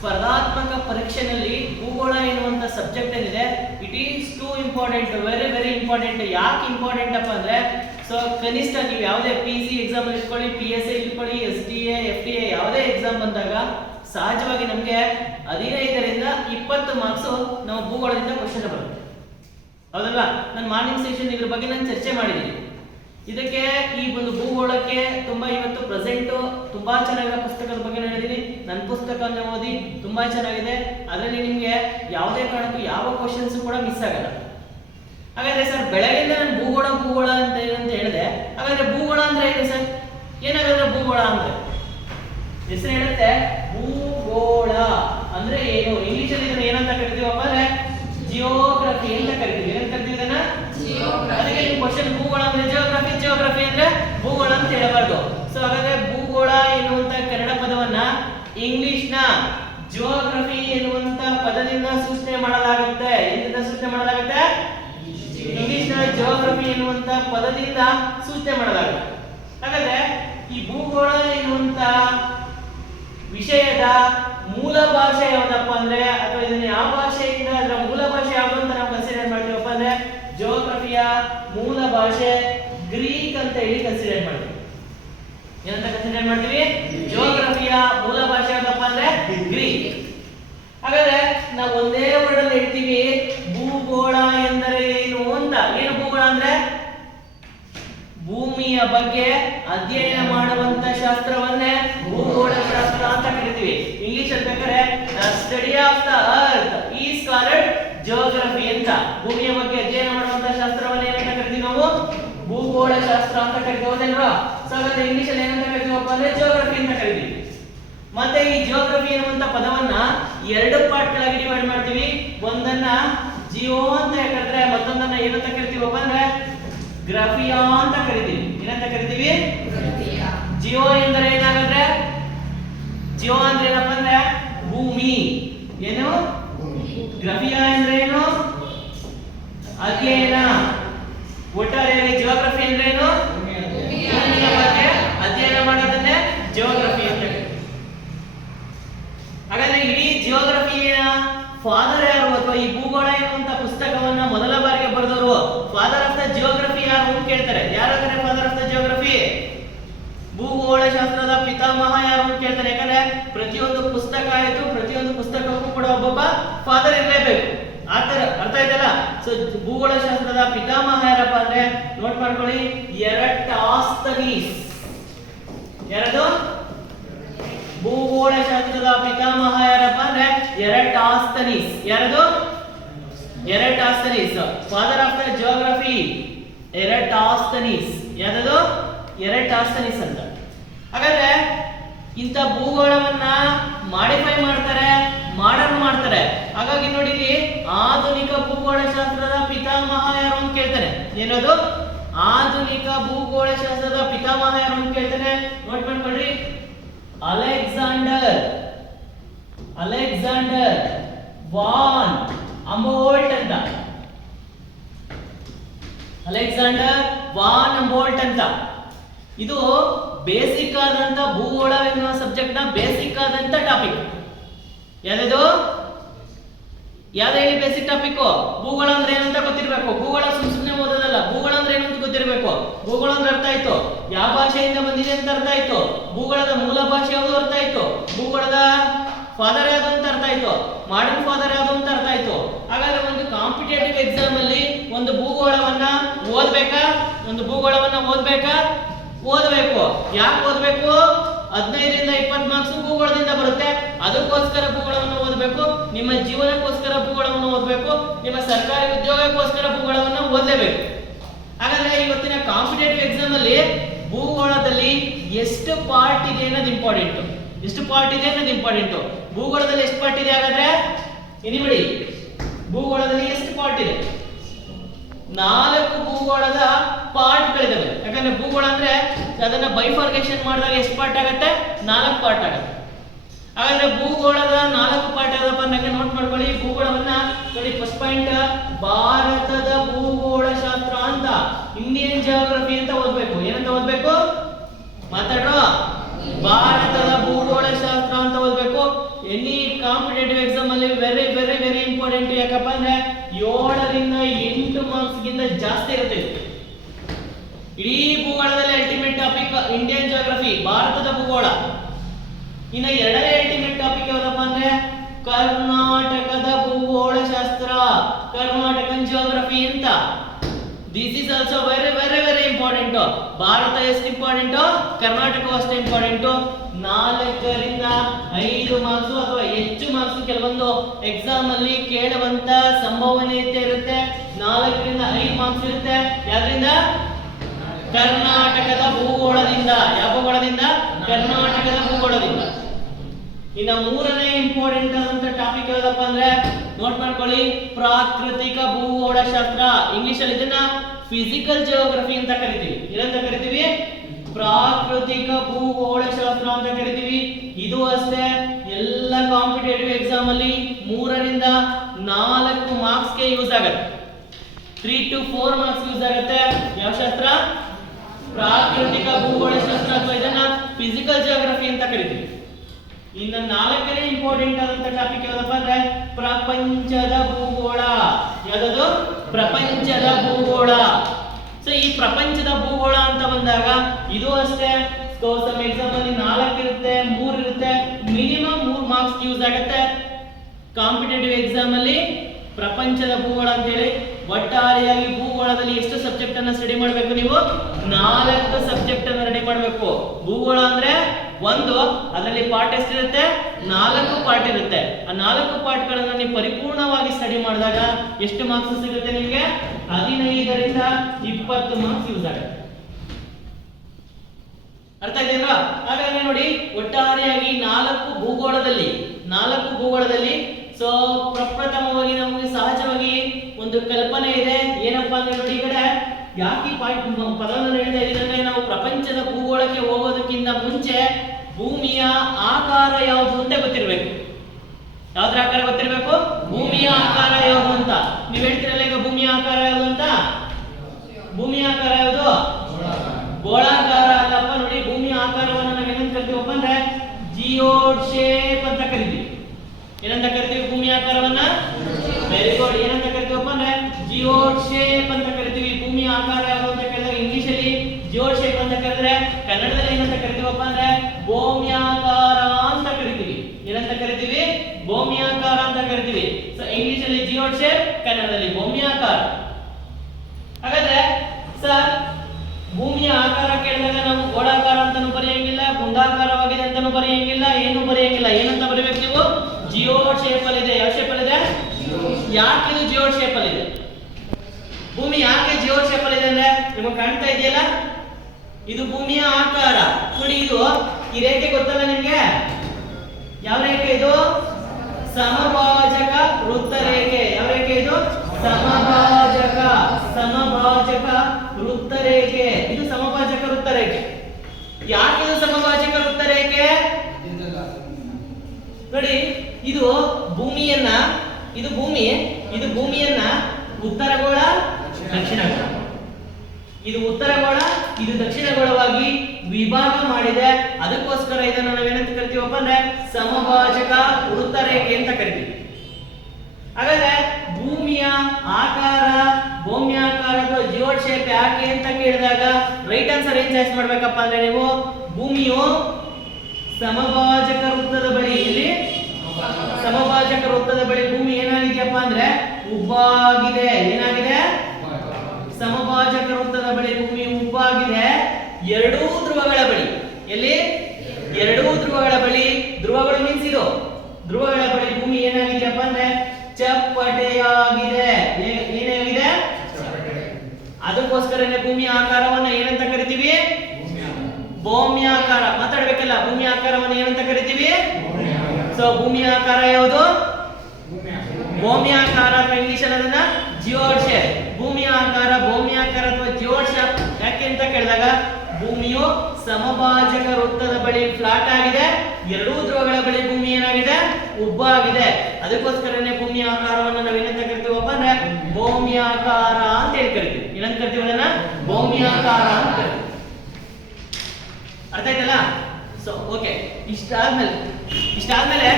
ಸ್ಪರ್ಧಾತ್ಮಕ ಪರೀಕ್ಷೆಯಲ್ಲಿ ಭೂಗೋಳ ಎನ್ನುವಂತ ಸಬ್ಜೆಕ್ಟ್ ಏನಿದೆ it is to important, very very important. ಯಾಕೆ ಇಂಪಾರ್ಟೆಂಟ್ ಅಪ್ಪ ಅಂದ್ರೆ ಸೊ ಕನಿಷ್ಠ ನೀವು ಯಾವುದೇ PC ಎಕ್ಸಾಮ್ ಇಟ್ಕೊಳ್ಳಿ, PSI ಇಟ್ಕೊಳ್ಳಿ, STA FTA ಯಾವುದೇ ಎಕ್ಸಾಮ್ ಬಂದಾಗ ಸಹಜವಾಗಿ ನಮಗೆ 15ರಿಂದ 20 ಮಾರ್ಕ್ಸ್ ನಾವು ಭೂಗೋಳದಿಂದ ಕ್ವಶನ್ ಬರುತ್ತೆ, ಹೌದಲ್ವಾ? ನಾನು ಮಾರ್ನಿಂಗ್ ಸೆಷನ್ ಇದ್ರ ಬಗ್ಗೆ ನಾನು ಚರ್ಚೆ ಮಾಡಿದ್ದೀನಿ. ಇದಕ್ಕೆ ಈ ಒಂದು ಭೂಗೋಳಕ್ಕೆ ತುಂಬಾ ಇವತ್ತು ಪ್ರೆಸೆಂಟ್ ತುಂಬಾ ಚೆನ್ನಾಗಿರೋ ಪುಸ್ತಕದ ಬಗ್ಗೆ ಹೇಳಿದ್ದೀನಿ. ನನ್ನ ಪುಸ್ತಕವನ್ನು ಓದಿ, ತುಂಬಾ ಚೆನ್ನಾಗಿದೆ. ಅದರಲ್ಲಿ ನಿಮಗೆ ಯಾವುದೇ ಕಾರಣಕ್ಕೂ ಯಾವ ಕ್ವಶನ್ಸ್ ಕೂಡ ಮಿಸ್ ಆಗಲ್ಲ. ಹಾಗಾದ್ರೆ ಸರ್ ಬೆಳಗ್ಗೆಯಿಂದ ನಾನು ಭೂಗೋಳ ಅಂತ ಏನಂತ ಹೇಳಿದೆ, ಹಾಗಾದ್ರೆ ಭೂಗೋಳ ಅಂದ್ರೆ ಏನು ಸರ್? ಏನಾಗಾದ್ರೆ ಭೂಗೋಳ ಅಂದ್ರೆ ಹೆಸರು ಹೇಳುತ್ತೆ, ಭೂಗೋಳ ಅಂದ್ರೆ ಏನು? ಇಂಗ್ಲಿಷ್ ಅಲ್ಲಿ ಇದನ್ನ ಏನಂತ ಕರಿತೀವಪ್ಪ ಅಂದ್ರೆ ಜಿಯೋಗ್ರಫಿ ಅಂತ ಕರಿತೀವಿ. ಏನಂತ ಕರಿತೀವಿ ಇದನ್ನ? ಅದಕ್ಕೆ ನಿಮ್ಮ ಕ್ವಶನ್ ಭೂಗೋಳ ಅಂದ್ರೆ ಜಿಯೋಗ್ರಫಿ ಅಂದ್ರೆ ಭೂಗೋಳ ಅಂತ ಹೇಳಬಾರ್ದು. ಸೊ ಹಾಗಾದ್ರೆ ಭೂಗೋಳ ಎನ್ನುವಂತ ಕನ್ನಡ ಪದವನ್ನ ಇಂಗ್ಲಿಷ್ ನ ಜಿಯೋಗ್ರಫಿ ಎನ್ನುವಂತ ಪದದಿಂದ ಸೂಚನೆ ಮಾಡಲಾಗುತ್ತೆ. ಎಲ್ಲಿಂದ ಸೂಚನೆ ಮಾಡಲಾಗುತ್ತೆ? ಇಂಗ್ಲಿಷ್ ನ ಜಿಯೋಗ್ರಫಿ ಎನ್ನುವಂತ ಪದದಿಂದ ಸೂಚನೆ ಮಾಡಲಾಗುತ್ತೆ. ಹಾಗಾದ್ರೆ ಈ ಭೂಗೋಳ ಎನ್ನುವಂತ ವಿಷಯದ ಮೂಲ ಭಾಷೆ ಯಾವ್ದಪ್ಪ ಅಂದ್ರೆ, ಅಥವಾ ಇದನ್ನ ಯಾವ ಭಾಷೆಯಿಂದ ಅದರ ಮೂಲ ಭಾಷೆ ಯಾವುದು ಅಂತ ನಾವು ಕನ್ಸಿಡರ್ ಮಾಡ್ತೀವಪ್ಪ ಅಂದ್ರೆ, ಜಿಯೋಗ್ರಫಿಯ ಮೂಲ ಭಾಷೆ ಗ್ರೀಕ್ ಅಂತ ಹೇಳಿ ಕನ್ಸಿಡರ್ ಮಾಡ್ತೀವಿ. ಏನಂತ ಕನ್ಸಿಡರ್ ಮಾಡ್ತೀವಿ? ಜಿಯೋಗ್ರಫಿಯ ಮೂಲ ಭಾಷೆ ಯಾವ್ದಪ್ಪ ಅಂದ್ರೆ ಗ್ರೀಕ್. ಹಾಗಾದ್ರೆ ನಾವು ಒಂದೇ ವರ್ಡ್ ಅಲ್ಲಿ ಹೇಳ್ತೀವಿ ಭೂಗೋಳ ಎಂದರೆ ಏನು ಅಂತ. ಏನು ಭೂಗೋಳ ಅಂದ್ರೆ? ಭೂಮಿಯ ಬಗ್ಗೆ ಅಧ್ಯಯನ ಮಾಡುವಂತ ಶಾಸ್ತ್ರವನ್ನೇ ಭೂಗೋಳ ಶಾಸ್ತ್ರ ಅಂತ ಕರಿತೀವಿ. ಇಂಗ್ಲಿಷ್ ಅಲ್ಲಿ ಬೇಕಾದ್ರೆ study of the earth is called geography ಅಂತ. ಭೂಮಿಯ ಬಗ್ಗೆ ಅಧ್ಯಯನ ಮಾಡುವಂತ ಶಾಸ್ತ್ರವನ್ನ ಏನಂತ ಕರಿತೀವಿ ನಾವು? ಭೂಗೋಳ ಶಾಸ್ತ್ರ ಅಂತ ಕರಿತೀವಿ, ಹೌದೇನ್ರಾ? ಸೊ ಹಾಗಾದ್ರೆ ಇಂಗ್ಲಿಷ್ ಅಲ್ಲಿ ಏನಂತ ಕರಿತೀವಪ್ಪ ಅಂದ್ರೆ ಜಿಯೋಗ್ರಫಿ ಅಂತ ಕರಿತೀವಿ. ಮತ್ತೆ ಈ ಜಿಯೋಗ್ರಫಿ ಎನ್ನುವಂತ ಪದವನ್ನ 2 ಪಾರ್ಟ್ಗಳಾಗಿ ಡಿವೈಡ್ ಮಾಡ್ತೀವಿ. ಒಂದನ್ನ ಜಿಯೋ ಅಂತ ಕರೆದ್ರೆ, ಮತ್ತೊಂದನ್ನ ಏನಂತ ಕರಿತೀವಪ್ಪ ಅಂದ್ರೆ ಗ್ರಫಿಯಾ ಅಂತ ಕರಿತೀವಿ. ಏನಂತ ಕರಿತೀವಿ? ಜಿಯೋ ಎಂದರೆ ಏನಾಗುತ್ತೆ? ಜಿಯೋ ಅಂದ್ರೆ ಏನಪ್ಪ ಅಂದ್ರೆ ಭೂಮಿ. ಏನು? ಗ್ರಫಿಯಾ ಅಂದ್ರೆ ಏನು? ಅಧ್ಯಯನ. ಒಟ್ಟಾರೆಯಾಗಿ ಜಿಯೋಗ್ರಫಿ ಅಂದ್ರೆ ಏನು? ಭೂಮಿಯ ಬಗ್ಗೆ ಅಧ್ಯಯನ ಮಾಡೋದನ್ನೇ ಜಿಯೋಗ್ರಫಿ ಅಂತ ಕರೀತೀವಿ. ಹಾಗಾದ್ರೆ ಇಡೀ ಜಿಯೋಗ್ರಫಿಯ ಫಾದರ್ ಯಾರು, ಅಥವಾ ಈ ಭೂಗೋಳ ಎನ್ನುವಂತ ಪುಸ್ತಕವನ್ನ ಮೊದಲ ಬಾರಿಗೆ ಬರೆದವರು ಫಾದರ್ ಆಫ್ ದ ಜಿಯೋಗ್ರಫಿ ಯಾರು ಅಂತ ಕೇಳ್ತಾರೆ. ಯಾರಾದ್ರೆ ಫಾದರ್ ಆಫ್ ದ ಜಿಯೋಗ್ರಫಿ? ಭೂಗೋಳ ಶಾಸ್ತ್ರದ ಪಿತಾಮಹ ಯಾರು ಅಂತ ಕೇಳ್ತಾರೆ. ಯಾಕಂದ್ರೆ ಪ್ರತಿಯೊಂದು ಪುಸ್ತಕ ಆಯ್ತು, ಪ್ರತಿಯೊಂದು ಪುಸ್ತಕಕ್ಕೂ ಕೂಡ ಒಬ್ಬೊಬ್ಬ ಫಾದರ್ ಇರಲೇಬೇಕು. ಆತರ ಅರ್ಥ ಆಯ್ತಲ್ಲ? ಸೊ ಭೂಗೋಳ ಶಾಸ್ತ್ರದ ಪಿತಾಮಹ ಯಾರಪ್ಪ ಅಂದ್ರೆ ನೋಟ್ ಮಾಡ್ಕೊಳ್ಳಿ, ಎರಾಟೋಸ್ಥೆನೀಸ್. ಯಾರದು? ಭೂಗೋಳ ಶಾಸ್ತ್ರದ ಪಿತಾಮಹ ಯಾರಪ್ಪ ಅಂದ್ರೆ ಎರಾಟೋಸ್ಥೆನೀಸ್. ಯಾರದು? Eratosthenes. Father of the geography Eratosthenes. ಯಾರದು? ಎರಾಟೋಸ್ಥೆನೀಸ್ ಅಂತ. ಹಾಗಾದ್ರೆ ಇಂಥ ಭೂಗೋಳವನ್ನ ಮಾಡಿಫೈ ಮಾಡ್ತಾರೆ, ಮಾಡರ್ನ್ ಮಾಡ್ತಾರೆ. ಹಾಗಾಗಿ ನೋಡಿ ಇಲ್ಲಿ ಆಧುನಿಕ ಭೂಗೋಳ ಶಾಸ್ತ್ರದ ಪಿತಾಮಹ ಯಾರು ಅಂತ ಕೇಳ್ತಾನೆ. ಏನದು? ಆಧುನಿಕ ಭೂಗೋಳ ಶಾಸ್ತ್ರದ ಪಿತಾಮಹ ಯಾರು ಅಂತ ಕೇಳ್ತಾನೆ. ನೋಟ್ ಮಾಡ್ಕೊಳ್ರಿ, ಅಲೆಕ್ಸಾಂಡರ್ ವಾನ್ ಅಂಬೋಲ್ಟ್ ಅಂತ. ಅಲೆಕ್ಸಾಂಡರ್ ವಾನ್ ಅಂಬೋಲ್ಟ್ ಅಂತ. ಇದು ಬೇಸಿಕ್ ಆದಂತ ಭೂಗೋಳ ಎನ್ನುವ ಸಬ್ಜೆಕ್ಟ್ ನ ಬೇಸಿಕ್ ಆದಂತ ಟಾಪಿಕ್. ಯಾವ್ದು? ಹೇಳಿ ಬೇಸಿಕ್ ಟಾಪಿಕ್? ಭೂಗೋಳ ಅಂದ್ರೆ ಏನಂತ ಗೊತ್ತಿರಬೇಕು. ಭೂಗೋಳ ಸುಮ್ಮನೆ ಓದೋದಲ್ಲ. ಭೂಗೋಳ ಅಂದ್ರೆ ಏನು ಅಂತ ಗೊತ್ತಿರಬೇಕು. ಭೂಗೋಳ ಅಂದ್ರೆ ಅರ್ಥ ಆಯ್ತು, ಯಾವ ಭಾಷೆಯಿಂದ ಬಂದಿದೆ ಅಂತ ಅರ್ಥ ಆಯ್ತು, ಭೂಗೋಳದ ಮೂಲ ಭಾಷೆ ಯಾವುದು ಅರ್ಥ ಆಯ್ತು, ಭೂಗೋಳದ ಫಾದರ್ ಯಾವುದು ಅಂತ ಅರ್ಥ ಆಯ್ತು, ಮಾಡರ್ನ್ ಫಾದರ್ ಯಾವುದು ಅಂತ ಅರ್ಥ ಆಯ್ತು. ಹಾಗಾದ್ರೆ ಒಂದು ಕಾಂಪಿಟೇಟಿವ್ ಎಕ್ಸಾಮ್ ಅಲ್ಲಿ ಒಂದು ಭೂಗೋಳವನ್ನ ಓದಬೇಕಾ? ಓದಬೇಕು. ಯಾಕೆ ಓದಬೇಕು? 15ರಿಂದ 20 ಮಾರ್ಕ್ಸ್ ಭೂಗೋಳದಿಂದ ಬರುತ್ತೆ. ಅದಕ್ಕೋಸ್ಕರ ಭೂಗೋಳವನ್ನು ಓದಬೇಕು. ನಿಮ್ಮ ಜೀವನಕ್ಕೋಸ್ಕರ ಭೂಗೋಳವನ್ನು ಓದಬೇಕು. ನಿಮ್ಮ ಸರ್ಕಾರಿ ಉದ್ಯೋಗಕ್ಕೋಸ್ಕರ ಭೂಗೋಳವನ್ನು ಓದಲೇಬೇಕು. ಹಾಗಾದ್ರೆ ಇವತ್ತಿನ ಕಾಂಪಿಟೇಟಿವ್ ಎಕ್ಸಾಮ್ ಅಲ್ಲಿ ಭೂಗೋಳದಲ್ಲಿ ಎಷ್ಟು ಪಾರ್ಟ್ ಇದೆ ಅನ್ನೋದು ಇಂಪಾರ್ಟೆಂಟ್. ಭೂಗೋಳದಲ್ಲಿ ಎಷ್ಟು ಪಾರ್ಟ್ ಇದೆ? ಹಾಗಾದ್ರೆ ಎನಿಬಡಿ ಭೂಗೋಳದಲ್ಲಿ ಎಷ್ಟು ಪಾರ್ಟ್ ಇದೆ? 4 ಭೂಗೋಳದ ಪಾರ್ಟ್ಗಳಿದಾವೆ. ಯಾಕಂದ್ರೆ ಭೂಗೋಳ ಅಂದ್ರೆ ಅದನ್ನ ಬೈಫರ್ಕೇಶನ್ ಮಾಡಿದಾಗ ಎಷ್ಟು ಪಾರ್ಟ್ ಆಗುತ್ತೆ? 4 ಪಾರ್ಟ್ ಆಗುತ್ತೆ. ಹಾಗಾದ್ರೆ ಭೂಗೋಳದ 4 ಪಾರ್ಟ್ ಯಾವ್ದಪ್ಪ ಅನ್ನಕ್ಕೆ ನೋಟ್ ಮಾಡ್ಕೊಳ್ಳಿ. ಭೂಗೋಳವನ್ನ ನೋಡಿ, ಫಸ್ಟ್ ಪಾಯಿಂಟ್ ಭಾರತದ ಭೂಗೋಳ ಶಾಸ್ತ್ರ ಅಂತ, ಇಂಡಿಯನ್ ಜಿಯೋಗ್ರಫಿ ಅಂತ ಓದ್ಬೇಕು. ಏನಂತ ಓದ್ಬೇಕು? ಮಾತಾಡ್ರೋ. ಭಾರತದ ಭೂಗೋಳ ಶಾಸ್ತ್ರ ಅಂತ ಓದ್ಬೇಕು. ಎನಿ ಕಾಂಪಿಟೇಟಿವ್ ಎಕ್ಸಾಮ್ ಅಲ್ಲಿ ವೆರಿ ವೆರಿ ವೆರಿ ಇಂಪಾರ್ಟೆಂಟ್. ಯಾಕಪ್ಪ ಅಂದ್ರೆ 7ರಿಂದ 8 ಮಾರ್ಕ್ಸ್ ಗಿಂತ ಜಾಸ್ತಿ ಇರುತ್ತೆ ಇದು. ಇಡೀ ಭೂಗೋಳದಲ್ಲಿ ಅಲ್ಟಿಮೇಟ್ ಟಾಪಿಕ್ ಇಂಡಿಯನ್ ಜಿಯೋಗ್ರಫಿ, ಭಾರತದ ಭೂಗೋಳ. ಇನ್ನು ಎರಡನೇ ಅಲ್ಟಿಮೇಟ್ ಟಾಪಿಕ್ ಯಾವ್ದಪ್ಪ ಅಂದ್ರೆ ಕರ್ನಾಟಕದ ಭೂಗೋಳ ಶಾಸ್ತ್ರ, ಕರ್ನಾಟಕನ್ ಜಿಯೋಗ್ರಫಿ ಅಂತ. This is also very very very important. Bharat ಎಷ್ಟು ಇಂಪಾರ್ಟೆಂಟ್, ಕರ್ನಾಟಕ ಅಷ್ಟೇ ಇಂಪಾರ್ಟೆಂಟ್. 4ರಿಂದ 5 ಮಾರ್ಕ್ಸ್ ಅಥವಾ ಹೆಚ್ಚು ಮಾರ್ಕ್ಸ್ ಕೆಲವೊಂದು ಎಕ್ಸಾಮ್ ಅಲ್ಲಿ ಕೇಳುವಂತ ಸಂಭವನೀಯತೆ ಇರುತ್ತೆ. 4ರಿಂದ 5 ಮಾರ್ಕ್ಸ್ ಇರುತ್ತೆ. ಯಾದ್ರಿಂದ? ಕರ್ನಾಟಕದ ಭೂಗೋಳದಿಂದ. ಯಾವ ಭೂಗೋಳದಿಂದ? ಕರ್ನಾಟಕದ ಭೂಗೋಳದಿಂದ. ಇನ್ನು ಮೂರನೇ ಇಂಪಾರ್ಟೆಂಟ್ ಆದಂತ ಟಾಪಿಕ್ ಯಾವ್ದಪ್ಪ ಅಂದ್ರೆ ನೋಟ್ ಮಾಡ್ಕೊಳ್ಳಿ, ಪ್ರಾಕೃತಿಕ ಭೂಗೋಳ ಶಾಸ್ತ್ರ. ಇಂಗ್ಲಿಷ್ ಅಲ್ಲಿ ಇದನ್ನ ಫಿಸಿಕಲ್ ಜಿಯೋಗ್ರಫಿ ಅಂತ ಕರಿತೀವಿ. ಏನಂತ ಕರಿತೀವಿ? ಪ್ರಾಕೃತಿಕ ಭೂಗೋಳ ಶಾಸ್ತ್ರ ಅಂತ ಕರಿತೀವಿ. ಇದು ಅಷ್ಟೇ ಎಲ್ಲ ಕಾಂಪಿಟೇಟಿವ್ ಎಕ್ಸಾಮ್ ಅಲ್ಲಿ 3ರಿಂದ 4 ಮಾರ್ಕ್ಸ್ ಗೆ ಯೂಸ್ ಆಗುತ್ತೆ. 3 to 4 ಮಾರ್ಕ್ಸ್ ಯೂಸ್ ಆಗುತ್ತೆ. ಯಾವ ಶಾಸ್ತ್ರ? ಪ್ರಾಕೃತಿಕ ಭೂಗೋಳ ಶಾಸ್ತ್ರ, ಅಥವಾ ಇದನ್ನ ಫಿಸಿಕಲ್ ಜಿಯೋಗ್ರಫಿ ಅಂತ ಕರಿತೀವಿ. ಇನ್ನು 4ನೇ ಇಂಪಾರ್ಟೆಂಟ್ ಆದಂತ ಟಾಪಿಕ್ ಯಾವ್ದಪ್ಪ ಅಂದ್ರೆ ಪ್ರಪಂಚದ ಭೂಗೋಳ. ಯಾವ್ದು? ಪ್ರಪಂಚದ ಭೂಗೋಳ. ಸೊ ಈ ಪ್ರಪಂಚದ ಭೂಗೋಳ ಅಂತ ಬಂದಾಗ ಇದು ಅಷ್ಟೇ ಸಮ್ ಎಕ್ಸಾಮ್ ಅಲ್ಲಿ 4 ಇರುತ್ತೆ, 3 ಇರುತ್ತೆ, ಮಿನಿಮಮ್ 3 ಮಾರ್ಕ್ಸ್ ಯೂಸ್ ಆಗುತ್ತೆ. ಕಾಂಪಿಟೇಟಿವ್ ಎಕ್ಸಾಮ್ ಅಲ್ಲಿ ಪ್ರಪಂಚದ ಭೂಗೋಳ ಅಂತ ಹೇಳಿ ಒಟ್ಟಾರೆಯಾಗಿ ಭೂಗೋಳದಲ್ಲಿ ಎಷ್ಟು ಸಬ್ಜೆಕ್ಟ್ ಅನ್ನ ಸ್ಟಡಿ ಮಾಡಬೇಕು ನೀವು? 4 ಸಬ್ಜೆಕ್ಟ್ ಅನ್ನ ರೆಡಿ ಮಾಡಬೇಕು. ಭೂಗೋಳ ಅಂದ್ರೆ ಒಂದು, ಅದರಲ್ಲಿ ಪಾರ್ಟ್ ಎಷ್ಟಿರುತ್ತೆ? 4 ಪಾರ್ಟ್ ಇರುತ್ತೆ. ಆ 4 ಪಾರ್ಟ್ಗಳನ್ನ ನೀವು ಪರಿಪೂರ್ಣವಾಗಿ ಸ್ಟಡಿ ಮಾಡಿದಾಗ ಎಷ್ಟು ಮಾರ್ಕ್ಸ್ ಸಿಗುತ್ತೆ ನಿಮಗೆ? 15ರಿಂದ 20 ಮಾರ್ಕ್ಸ್ ಯೂಸ್ ಆಗುತ್ತೆ. ಅರ್ಥ ಇದೆಯಾ? ಹಾಗಾದ್ರೆ ನೋಡಿ, ಒಟ್ಟಾರೆಯಾಗಿ 4 ಭೂಗೋಳದಲ್ಲಿ ಸೊ ಪ್ರಪ್ರಥಮವಾಗಿ ನಮಗೆ ಸಹಜವಾಗಿ ಒಂದು ಕಲ್ಪನೆ ಇದೆ. ಏನಪ್ಪಾ ಅಂದ್ರೆ ನೋಡಿ, ಈ ಕಡೆ ಯಾಕೆ ಪದವನ್ನು ಹೇಳ್ತಾ ಇದ್ದೀವಿ, ನಾವು ಪ್ರಪಂಚದ ಭೂಗೋಳಕ್ಕೆ ಹೋಗೋದಕ್ಕಿಂತ ಮುಂಚೆ ಭೂಮಿಯ ಆಕಾರ ಯಾವುದು ಅಂತ ಗೊತ್ತಿರಬೇಕು. ಯಾವ್ದ್ರ ಆಕಾರ ಗೊತ್ತಿರಬೇಕು? ಭೂಮಿಯ ಆಕಾರ ಯಾವುದು ಅಂತ. ನೀವ್ ಹೇಳ್ತಿರಲ್ಲ ಈಗ ಭೂಮಿಯ ಆಕಾರ ಯಾವುದು ಅಂತ. ಭೂಮಿಯ ಆಕಾರ ಯಾವುದು? ಗೋಳಾಕಾರ ಅಲ್ಲಪ್ಪ. ನೋಡಿ, ಭೂಮಿಯ ಆಕಾರವನ್ನು ನಾವು ಏನಂತ ಕರಿತೀವಪ್ಪ ಅಂದ್ರೆ ಜಿಯೋಡ್ ಶೇಪ್ ಅಂತ ಕರಿತೀವಿ. ಏನಂತ ಕರಿತೀವಿ ಭೂಮಿಯ ಆಕಾರವನ್ನ? Very good. ಏನಂತ ಕರಿತೀವಪ್ಪ ಅಂದ್ರೆ ಜಿಯೋಡ್ ಶೇಪ್ ಅಂತ ಕರಿತೀವಿ. ಭೂಮಿಯ ಆಕಾರ ಯಾವುದು ಅಂತ ಕೇಳಿದಾಗ ಇಂಗ್ಲಿಷ್ ಅಲ್ಲಿ ಜಿಯೋಡ್ ಶೇಪ್ ಅಂತ ಕರೆದ್ರೆ, ಕನ್ನಡದಲ್ಲಿ ಏನಂತ ಕರಿತೀವಪ್ಪ ಅಂದ್ರೆ ಭೂಮ್ಯಾಕಾರ ಅಂತ ಕರಿತೀವಿ. ಏನಂತ ಕರಿತೀವಿ? ಭೂಮ್ಯಾಕಾರ ಅಂತ ಕರಿತೀವಿ. ಸೊ ಇಂಗ್ಲಿಷ್ ಅಲ್ಲಿ ಜಿಯೋಡ್ ಶೇಪ್, ಕನ್ನಡದಲ್ಲಿ ಭೂಮ್ಯಾಕಾರ. ಹಾಗಾದ್ರೆ ಸರ್, ಭೂಮಿಯ ಆಕಾರ ಕೇಳಿದಾಗ ನಾವು ಗೋಳಾಕಾರ ಅಂತಾನೂ ಬರೆಯಂಗಿಲ್ಲ, ಗುಂಡಾಕಾರವಾಗಿದೆ ಅಂತಾನೂ ಬರೆಯಂಗಿಲ್ಲ, ಏನು ಬರೆಯಂಗಿಲ್ಲ. ಏನಂತ ಬರೀಬೇಕು ನೀವು? ಜಿಯೋಡ್ ಶೇಪ್ ಅಲ್ಲಿ ಇದೆ. ಯಾವ ಶೇಪ್ ಅಲ್ಲಿ ಇದೆ? ಯಾಕೆ ಇದು ಜಿಯೋಡ್ ಶೇಪ್ ಅಲ್ಲಿ ಇದೆ? ಭೂಮಿ ಯಾಕೆ ಜಿಯೋಡ್ ಶೇಪ್ ಅಲ್ಲಿ ಇದೆ ಅಂದ್ರೆ ನಿಮಗೆ ಕಾಣ್ತಾ ಇದೆಯಲ್ಲ, ಇದು ಭೂಮಿಯ ಆಕಾರ. ನೋಡಿ, ಇದು ಈ ರೇಖೆ ಗೊತ್ತಲ್ಲ ನಿಮ್ಗೆ? ಯಾವ ರೇಖೆ ಇದು? ಸಮಭಾಜಕ ವೃತ್ತ ರೇಖೆ. ಯಾವ ರೇಖೆ ಇದು? ಸಮಭಾಜಕ ವೃತ್ತ ರೇಖೆ. ಇದು ಸಮಭಾಜಕ ವೃತ್ತ ರೇಖೆ. ಯಾಕೆ ಇದು ಸಮಭಾಜಕ ವೃತ್ತ ರೇಖೆ? ನೋಡಿ, ಇದು ಭೂಮಿಯನ್ನ ಉತ್ತರ ಗೋಳ, ದಕ್ಷಿಣ ಗೋಳ. ಇದು ಉತ್ತರ ಗೋಳ, ಇದು ದಕ್ಷಿಣ ಗೋಳವಾಗಿ ವಿಭಾಗ ಮಾಡಿದೆ. ಅದಕ್ಕೋಸ್ಕರ ಇದನ್ನು ನಾವೇನಂತ ಕರಿತೀವಪ್ಪ ಅಂದ್ರೆ ಸಮಭಾಜಕ ವೃತ್ತ ರೇಖೆ ಅಂತ ಕರಿತೀವಿ. ಹಾಗಾದ್ರೆ ಭೂಮಿಯ ಆಕಾರ ಭೂಮ್ಯಾಕಾರ ಅಥವಾ ಜಿಯೋಡ್ ಶೇಪ್ ಯಾಕೆ ಅಂತ ಕೇಳಿದಾಗ ರೈಟ್ ಆನ್ಸರ್ ಏನ್ ಚಾಯ್ಸ್ ಮಾಡ್ಬೇಕಪ್ಪ ಅಂದ್ರೆ ನೀವು ಭೂಮಿಯು ಸಮಭಾಜಕ ವೃತ್ತದ ಬಳಿ, ಇಲ್ಲಿ ಸಮಭಾಜಕ ವೃತ್ತದ ಬಳಿ ಭೂಮಿ ಏನಾಗಿದೆಯಪ್ಪ ಅಂದ್ರೆ ಉಬ್ಬಾಗಿದೆ. ಏನಾಗಿದೆ? ಸಮಭಾಜಕ ವೃತ್ತದ ಬಳಿ ಭೂಮಿ ಉಬ್ಬಾಗಿದೆ. ಎರಡೂ ಧ್ರುವಗಳ ಬಳಿ, ಎಲ್ಲಿ? ಎರಡೂ ಧ್ರುವಗಳ ಬಳಿ, ಧ್ರುವಗಳು ಮೀನ್ಸ್ ಇದು, ಧ್ರುವಗಳ ಬಳಿ ಭೂಮಿ ಏನಾಗಿದೆಯಪ್ಪ ಅಂದ್ರೆ ಚಪ್ಪಟೆಯಾಗಿದೆ. ಏನಾಗಿದೆ? ಅದಕ್ಕೋಸ್ಕರನೇ ಭೂಮಿಯ ಆಕಾರವನ್ನ ಏನಂತ ಕರಿತೀವಿ? ಭೂಮ್ಯಾಕಾರ. ಮಾತಾಡ್ಬೇಕಲ್ಲ, ಭೂಮಿಯ ಆಕಾರವನ್ನ ಏನಂತ ಕರಿತೀವಿ? ಸೊ ಭೂಮಿಯ ಆಕಾರ ಯಾವುದು? ಭೂಮ್ಯಾಕಾರ ಅಥವಾ ಇಂಗ್ಲಿಷ್ ಅಲ್ಲಿ ಅದನ್ನ ಜಿಯೋಡ್ ಶೇಪ್. ಭೂಮಿಯ ಆಕಾರ ಭೂಮ್ಯಾಕಾರ ಅಥವಾ ಜಿಯೋಡ್ ಶೇಪ್ ಯಾಕೆ ಅಂತ ಕೇಳಿದಾಗ ಭೂಮಿಯು ಸಮಭಾಜಕ ವೃತ್ತದ ಬಳಿ ಫ್ಲಾಟ್ ಆಗಿದೆ, ಎರಡೂ ಧ್ರುವಗಳ ಬಳಿ ಭೂಮಿ ಏನಾಗಿದೆ? ಉಬ್ಬಾಗಿದೆ. ಅದಕ್ಕೋಸ್ಕರನೇ ಭೂಮಿಯ ಆಕಾರವನ್ನು ನಾವು ಏನಂತ ಕರಿತೀವಪ್ಪ ಅಂದ್ರೆ ಭೂಮ್ಯಾಕಾರ ಅಂತ ಹೇಳಿ ಕರಿತೀವಿ. ಏನಂತ ಕರಿತೀವಿ ಅದನ್ನ? ಭೂಮ್ಯಾಕಾರ ಅಂತ ಕರಿತೀವಿ. ಅರ್ಥ ಆಯ್ತಲ್ಲ? So okay, ಇಷ್ಟಾದ್ಮೇಲೆ